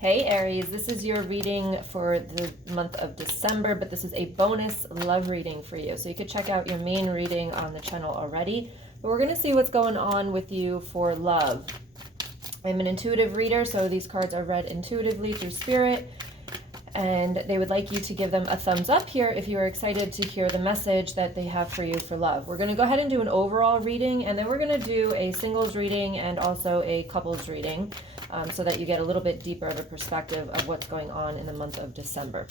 Hey Aries, this is your reading for the month of December, but this is a bonus love reading for you. So you could check out your main reading on the channel already, but we're going to see what's going on with you for love. I'm an intuitive reader, so these cards are read intuitively through spirit, and they would like you to give them a thumbs up here if you are excited to hear the message that they have for you for love. We're going to go ahead and do an overall reading, and then we're going to do a singles reading and also a couples reading, so that you get a little bit deeper of a perspective of what's going on in the month of December.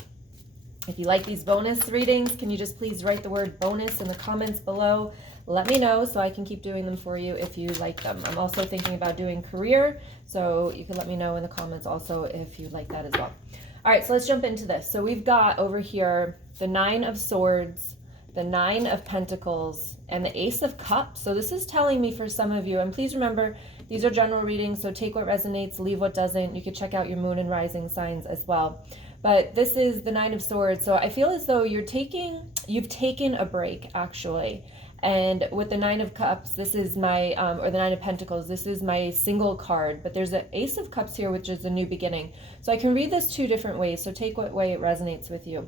If you like these bonus readings, can you just please write the word bonus in the comments below? Let me know so I can keep doing them for you if you like them. I'm also thinking about doing career, so you can let me know in the comments also if you like that as well. All right, so let's jump into this. So we've got over here the 9 of Swords, the 9 of Pentacles, and the Ace of Cups. So this is telling me for some of you, and please remember, these are general readings, so take what resonates, leave what doesn't. You can check out your moon and rising signs as well. But this is the 9 of Swords, so I feel as though you've taken a break, actually. And with the 9 of Cups, this is my, or the 9 of Pentacles, this is my single card. But there's an Ace of Cups here, which is a new beginning. So I can read this 2 different ways, so take what way it resonates with you.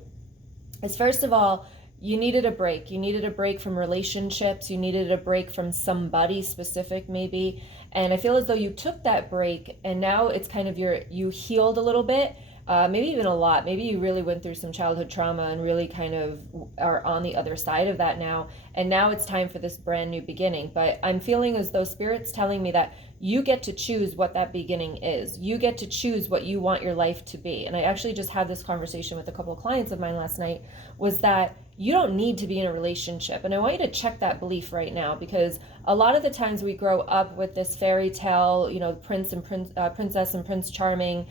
It's first of all, you needed a break. You needed a break from relationships. You needed a break from somebody specific, maybe. And I feel as though you took that break, and now it's kind of you healed a little bit, maybe even a lot. Maybe you really went through some childhood trauma and really kind of are on the other side of that now. And now it's time for this brand new beginning. But I'm feeling as though Spirit's telling me that you get to choose what that beginning is. You get to choose what you want your life to be. And I actually just had this conversation with a couple of clients of mine last night, was that you don't need to be in a relationship. And I want you to check that belief right now, because a lot of the times we grow up with this fairy tale, you know, princess and Prince Charming,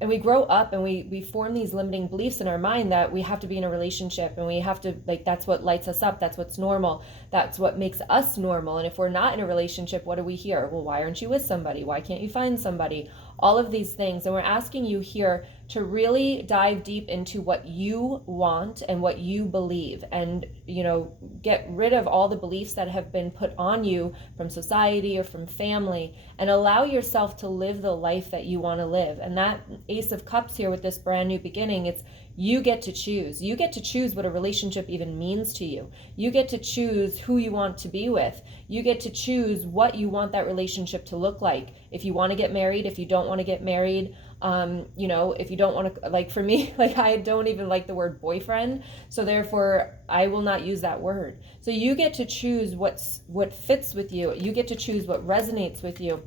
and we grow up and we form these limiting beliefs in our mind that we have to be in a relationship, and we have to, like, that's what lights us up, that's what's normal, that's what makes us normal. And if we're not in a relationship, what do we hear? Well, why aren't you with somebody? Why can't you find somebody? All of these things. And we're asking you here to really dive deep into what you want and what you believe, and, you know, get rid of all the beliefs that have been put on you from society or from family, and allow yourself to live the life that you want to live. And that Ace of Cups here with this brand new beginning, it's you get to choose. You get to choose what a relationship even means to you. You get to choose who you want to be with. You get to choose what you want that relationship to look like. If you want to get married, if you don't want to get married, you know, if you don't want to, like for me, like I don't even like the word boyfriend, so therefore I will not use that word. So you get to choose what fits with you. You get to choose what resonates with you.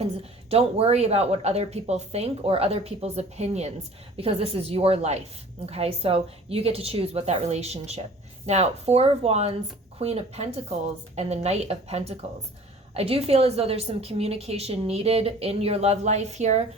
And don't worry about what other people think or other people's opinions, because this is your life, okay? So you get to choose what that relationship. Now, 4 of Wands, Queen of Pentacles, and the Knight of Pentacles. I do feel as though there's some communication needed in your love life here.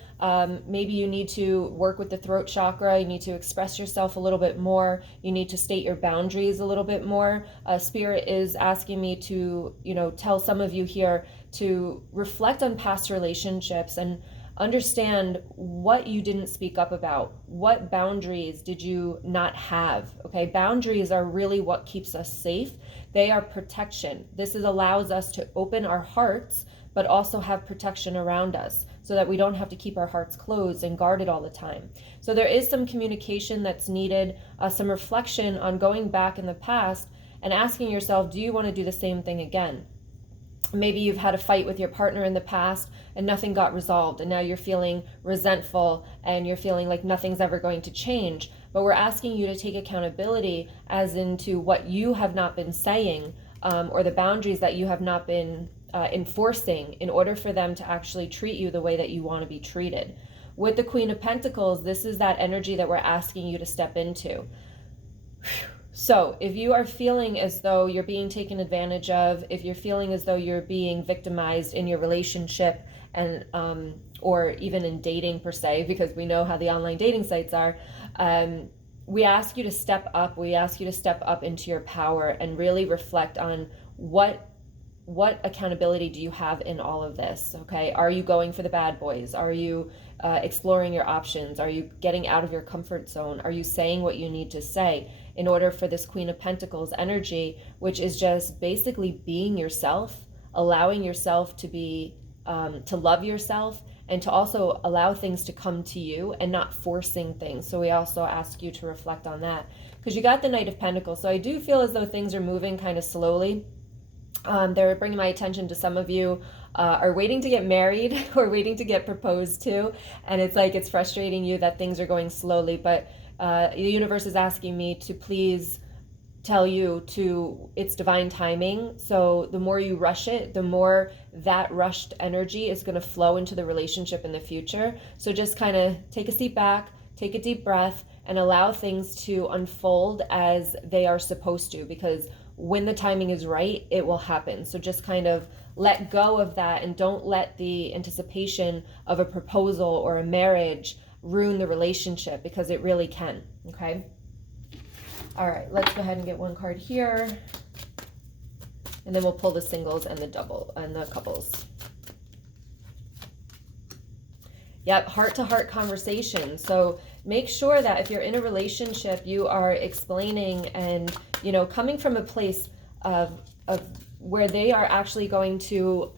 Maybe you need to work with the throat chakra. You need to express yourself a little bit more. You need to state your boundaries a little bit more. Spirit is asking me to, you know, tell some of you here to reflect on past relationships and understand what you didn't speak up about. What boundaries did you not have? Okay, boundaries are really what keeps us safe. They are protection. This allows us to open our hearts, but also have protection around us, so that we don't have to keep our hearts closed and guarded all the time. So there is some communication that's needed, some reflection on going back in the past and asking yourself, do you want to do the same thing again? Maybe you've had a fight with your partner in the past and nothing got resolved, and now you're feeling resentful and you're feeling like nothing's ever going to change. But we're asking you to take accountability as into what you have not been saying, or the boundaries that you have not been enforcing, in order for them to actually treat you the way that you want to be treated. With the Queen of Pentacles, this is that energy that we're asking you to step into. So if you are feeling as though you're being taken advantage of, if you're feeling as though you're being victimized in your relationship, and or even in dating per se, because we know how the online dating sites are, we ask you to step up. We ask you to step up into your power and really reflect on what accountability do you have in all of this, okay? Are you going for the bad boys? Are you exploring your options? Are you getting out of your comfort zone? Are you saying what you need to say in order for this Queen of Pentacles energy, which is just basically being yourself, allowing yourself to be, to love yourself, and to also allow things to come to you and not forcing things. So we also ask you to reflect on that, because you got the Knight of Pentacles. So I do feel as though things are moving kind of slowly. They're bringing my attention to some of you are waiting to get married or waiting to get proposed to, and it's like it's frustrating you that things are going slowly, but the universe is asking me to please tell you to it's divine timing. So the more you rush it, the more that rushed energy is going to flow into the relationship in the future. So just kind of take a seat back, take a deep breath, and allow things to unfold as they are supposed to, because when the timing is right, it will happen. So just kind of let go of that, and don't let the anticipation of a proposal or a marriage ruin the relationship, because it really can. Okay. All right, let's go ahead and get one card here, and then we'll pull the singles and the double and the couples. Yep, heart-to-heart conversation. So make sure that if you're in a relationship, you are explaining and, you know, coming from a place of where they are actually going to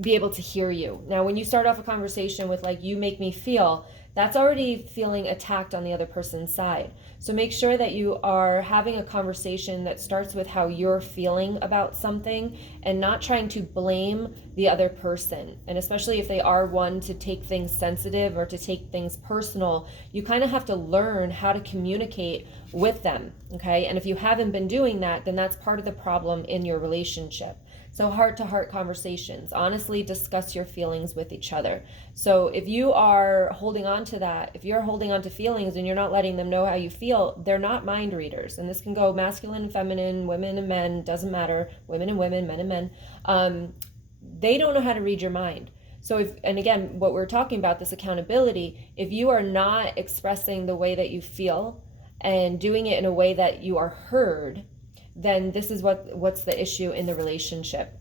be able to hear you. Now, when you start off a conversation with like, you make me feel, that's already feeling attacked on the other person's side. So make sure that you are having a conversation that starts with how you're feeling about something, and not trying to blame the other person. And especially if they are one to take things sensitive or to take things personal, you kind of have to learn how to communicate with them, okay? And if you haven't been doing that, then that's part of the problem in your relationship. So heart-to-heart conversations, honestly discuss your feelings with each other. So if you are holding on to that, if you're holding on to feelings and you're not letting them know how you feel, they're not mind readers. And this can go masculine and feminine, women and men, doesn't matter, women and women, men and men. They don't know how to read your mind. So if, and again, what we're talking about, this accountability, if you are not expressing the way that you feel and doing it in a way that you are heard, then this is what's the issue in the relationship.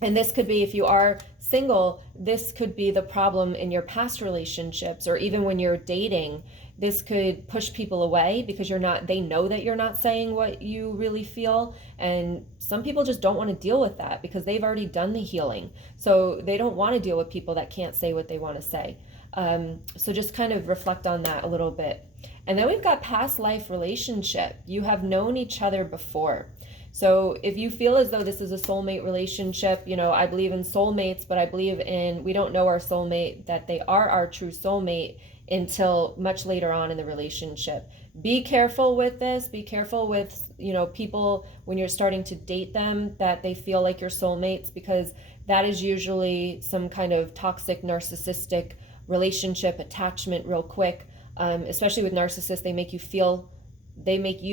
And this could be, if you are single, this could be the problem in your past relationships, or even when you're dating. This could push people away because they know that you're not saying what you really feel. And some people just don't want to deal with that because they've already done the healing. So they don't want to deal with people that can't say what they want to say. So just kind of reflect on that a little bit. And then we've got past life relationship. You have known each other before. So if you feel as though this is a soulmate relationship, you know, I believe in soulmates, but I believe in, we don't know our soulmate, that they are our true soulmate until much later on in the relationship. Be careful with this. Be careful with, you know, people when you're starting to date them, that they feel like your soulmates, because that is usually some kind of toxic, narcissistic relationship attachment real quick. Especially with narcissists, they make you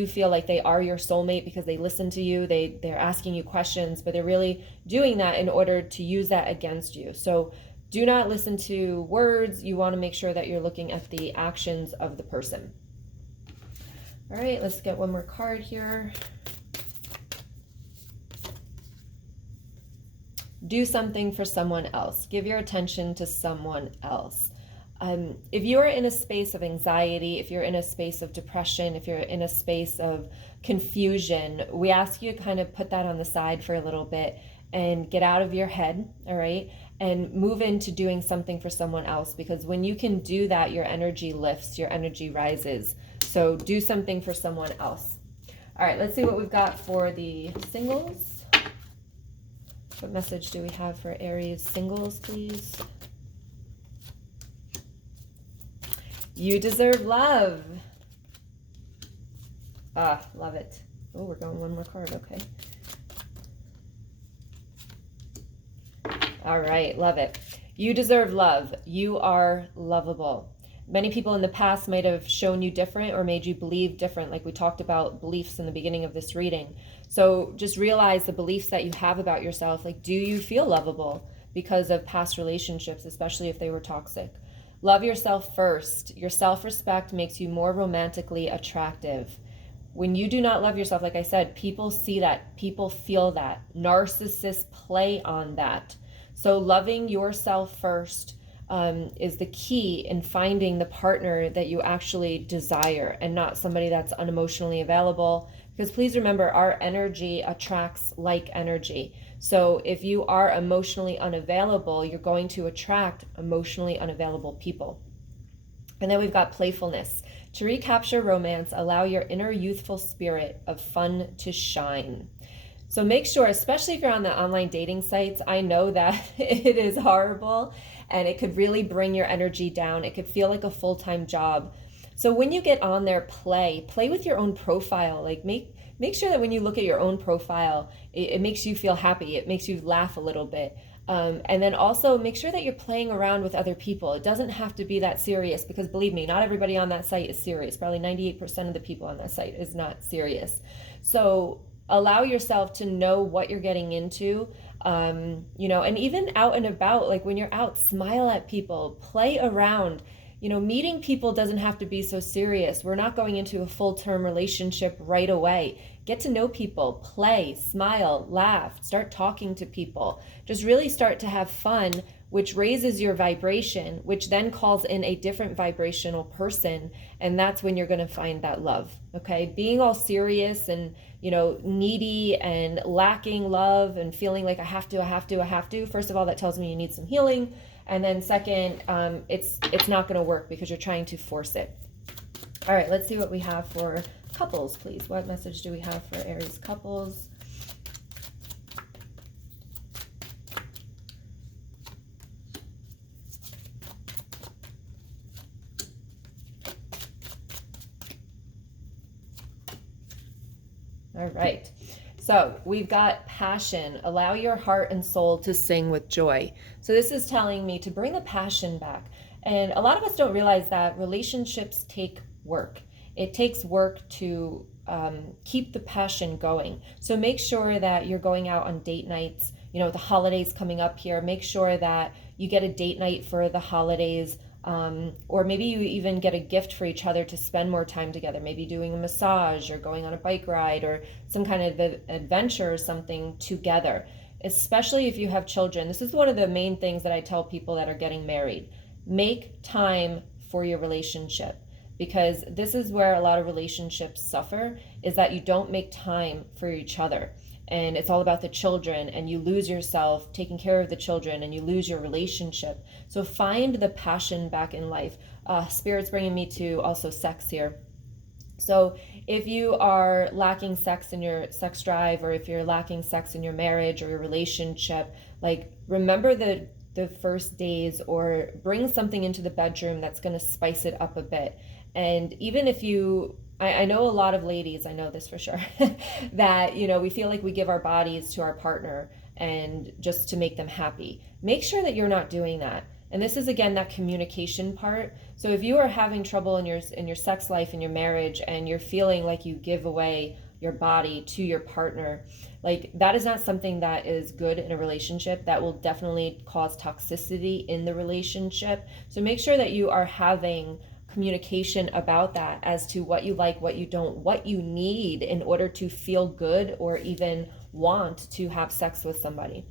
feel like they are your soulmate because they listen to you, they're asking you questions, but they're really doing that in order to use that against you. So do not listen to words. You want to make sure that you're looking at the actions of the person. All right, let's get one more card here. Do something for someone else. Give your attention to someone else. If you are in a space of anxiety, if you're in a space of depression, if you're in a space of confusion, we ask you to kind of put that on the side for a little bit and get out of your head, all right? And move into doing something for someone else, because when you can do that, your energy lifts, your energy rises. So do something for someone else. All right, let's see what we've got for the singles. What message do we have for Aries singles, please? You deserve love. Ah, love it. Oh, we're going one more card. Okay. All right, love it. You deserve love. You are lovable. Many people in the past might have shown you different or made you believe different, like we talked about beliefs in the beginning of this reading. So just realize the beliefs that you have about yourself. Like, do you feel lovable because of past relationships, especially if they were toxic? Love yourself first. Your self-respect makes you more romantically attractive. When you do not love yourself, like I said, people see that, people feel that. Narcissists play on that. So loving yourself first, is the key in finding the partner that you actually desire, and not somebody that's unemotionally available. Because please remember, our energy attracts like energy. So if you are emotionally unavailable, you're going to attract emotionally unavailable people. And then we've got playfulness. To recapture romance, allow your inner youthful spirit of fun to shine. So make sure, especially if you're on the online dating sites, I know that it is horrible and it could really bring your energy down. It could feel like a full-time job. So when you get on there, play with your own profile. Like make sure that when you look at your own profile, it makes you feel happy. It makes you laugh a little bit. And then also make sure that you're playing around with other people. It doesn't have to be that serious, because believe me, not everybody on that site is serious. Probably 98% of the people on that site is not serious. So allow yourself to know what you're getting into, you know, and even out and about, like when you're out, smile at people, play around. You know, meeting people doesn't have to be so serious. We're not going into a full-term relationship right away. Get to know people, play, smile, laugh, start talking to people. Just really start to have fun, which raises your vibration, which then calls in a different vibrational person. And that's when you're going to find that love. Okay. Being all serious and, you know, needy and lacking love and feeling like I have to. First of all, that tells me you need some healing. And then second, it's not going to work because you're trying to force it. All right, let's see what we have for couples, please. What message do we have for Aries couples? All right. So we've got passion. Allow your heart and soul to sing with joy. So this is telling me to bring the passion back. And a lot of us don't realize that relationships take work. It takes work to keep the passion going. So make sure that you're going out on date nights. You know, the holidays coming up here, make sure that you get a date night for the holidays. Or maybe you even get a gift for each other to spend more time together, maybe doing a massage or going on a bike ride or some kind of adventure or something together, especially if you have children. This is one of the main things that I tell people that are getting married. Make time for your relationship, because this is where a lot of relationships suffer, is that you don't make time for each other. And it's all about the children, and you lose yourself taking care of the children, and you lose your relationship. So find the passion back in life. Spirit's bringing me to also sex here. So if you are lacking sex in your sex drive, or if you're lacking sex in your marriage or your relationship, like remember the first days, or bring something into the bedroom that's going to spice it up a bit. And even if I know a lot of ladies, I know this for sure, that, you know, we feel like we give our bodies to our partner and just to make them happy. Make sure that you're not doing that. And this is, again, that communication part. So if you are having trouble in your sex life, in your marriage, and you're feeling like you give away your body to your partner, like that is not something that is good in a relationship. That will definitely cause toxicity in the relationship. So make sure that you are having communication about that, as to what you like, what you don't, what you need in order to feel good or even want to have sex with somebody.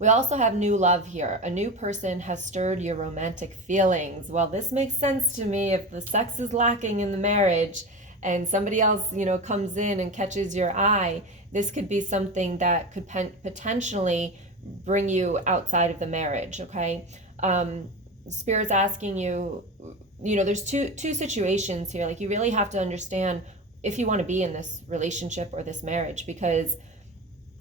We also have new love here. A new person has stirred your romantic feelings. Well, this makes sense to me. If the sex is lacking in the marriage and somebody else, you know, comes in and catches your eye, this could be something that could potentially bring you outside of the marriage, okay? Spirit's asking you, you know, there's two situations here. Like, you really have to understand if you want to be in this relationship or this marriage, because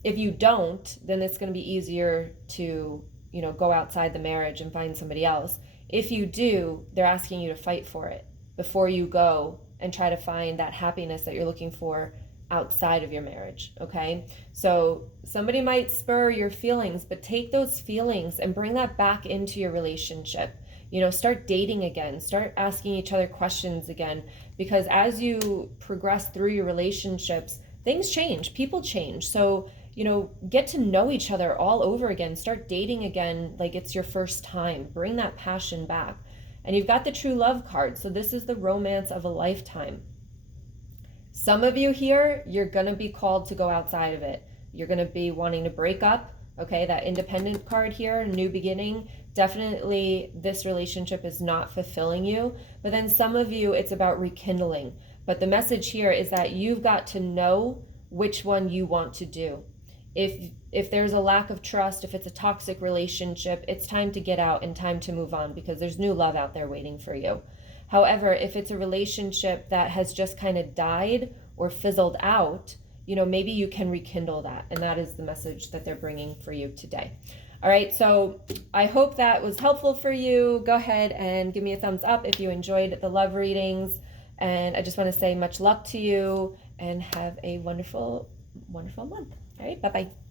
if you don't, then it's going to be easier to, you know, go outside the marriage and find somebody else. If you do, they're asking you to fight for it before you go and try to find that happiness that you're looking for outside of your marriage, okay? So somebody might spur your feelings, but take those feelings and bring that back into your relationship. You know, start dating again, start asking each other questions again, because as you progress through your relationships, things change, people change. So, you know, get to know each other all over again, start dating again like it's your first time, bring that passion back. And you've got the true love card. So this is the romance of a lifetime. Some of you here, you're going to be called to go outside of it. You're going to be wanting to break up, okay? That independent card here, new beginning, definitely this relationship is not fulfilling you. But then some of you, it's about rekindling. But the message here is that you've got to know which one you want to do. If there's a lack of trust, if it's a toxic relationship, it's time to get out and time to move on, because there's new love out there waiting for you. However, if it's a relationship that has just kind of died or fizzled out, maybe you can rekindle that. And that is the message that they're bringing for you today. All right, so I hope that was helpful for you. Go ahead and give me a thumbs up if you enjoyed the love readings. And I just want to say much luck to you and have a wonderful, wonderful month. All right, bye-bye.